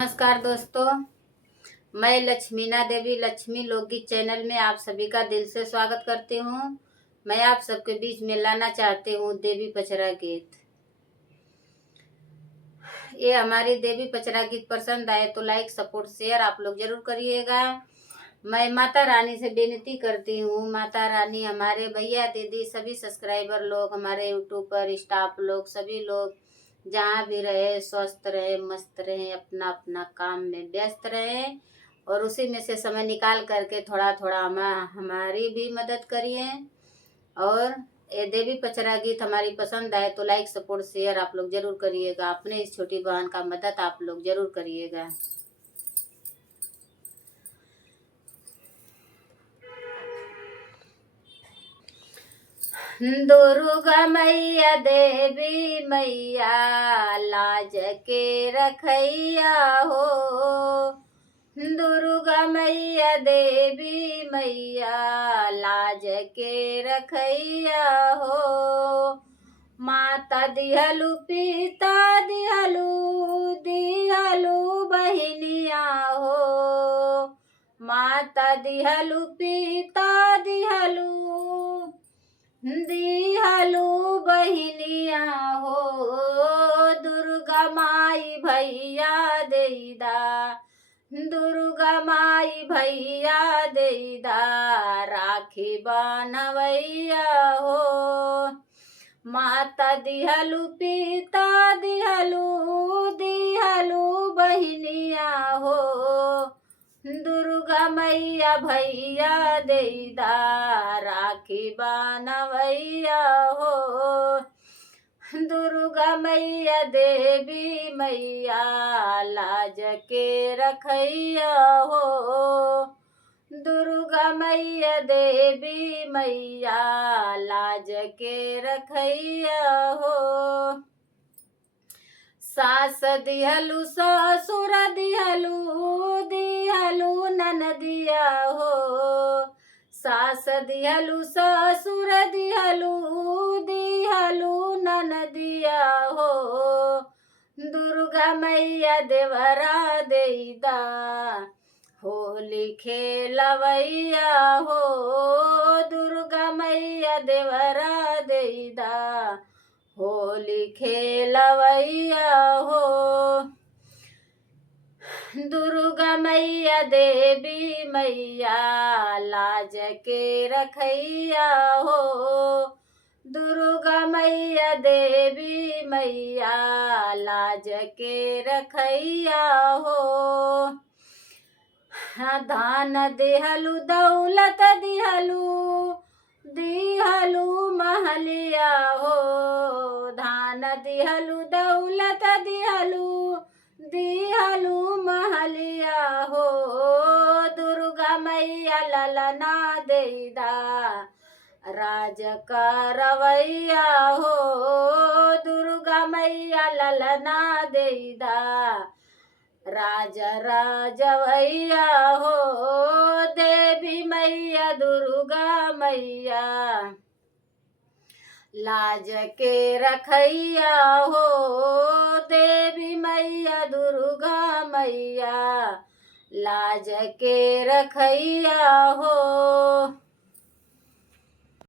नमस्कार दोस्तों, मैं लक्ष्मीना देवी लक्ष्मी लोकगीत चैनल में आप सभी का दिल से स्वागत करती हूँ। मैं आप सबके बीच में लाना चाहती हूँ देवी पचरा गीत। ये हमारी देवी पचरा गीत पसंद आए तो लाइक सपोर्ट शेयर आप लोग जरूर करिएगा। मैं माता रानी से विनती करती हूँ, माता रानी हमारे भैया दीदी सभी सब्सक्राइबर लोग, हमारे यूट्यूब पर स्टाफ लोग, सभी लोग जहाँ भी रहे स्वस्थ रहे, मस्त रहे, अपना अपना काम में व्यस्त रहे और उसी में से समय निकाल करके थोड़ा थोड़ा हमारी भी मदद करिए। और ये देवी पचरा गीत हमारी पसंद आए तो लाइक सपोर्ट शेयर आप लोग जरूर करिएगा। अपने इस छोटी बहन का मदद आप लोग जरूर करिएगा। दुर्गा मैया देवी मैया लाज के रखैया हो। दुर्गा मैया देवी मैया लाज के रखैया हो। माता दिहलु पिता दिहलु दिहलु बहिनिया हो। माता दिहलु पिता दिहलु दिहलु बहिनिया हो। दुर्गा माई भैया देदा, दुर्गा माई भैया देदा, राखी बनवैया हो। माता दिहलु पिता दिहलु दिहलु बहिनिया हो। दुर्गा मैया भैया देदा, राखी बनवैया हो। दुर्गा मैया देवी मैया लाज के रखैया हो। दुर्गा मैया देवी मैया लाज के रखैया हो। सास दिहलु ससुर दिहलु दिहलु ननदिया हो। सास दिहलु ससुर दिहलु दिहलु ननदिया हो। दुर्गा मैया देवरा देदा, होली खेलवैया हो। दुर्गा मैया देवरा देदा, होली खेलवैया हो। दुर्गा मैया देवी मैया लाज के रखैया हो। दुर्गा मैया देवी मैया लाज के रखैया हो। धान दिहलु दौलत दिहलु दिहलु महलिया हो। धान दिहलु दौलत दिहलु दिहलु महलिया हो। दुर्गा मैया ललना देदा, राज करवैया हो। दुर्गा मैया ललना देदा, राज राजवैया हो। देवी मैया दुर्गा मैया लाज के रखैया हो। देवी मैया दुर्गा मैया लाज के रखैया हो।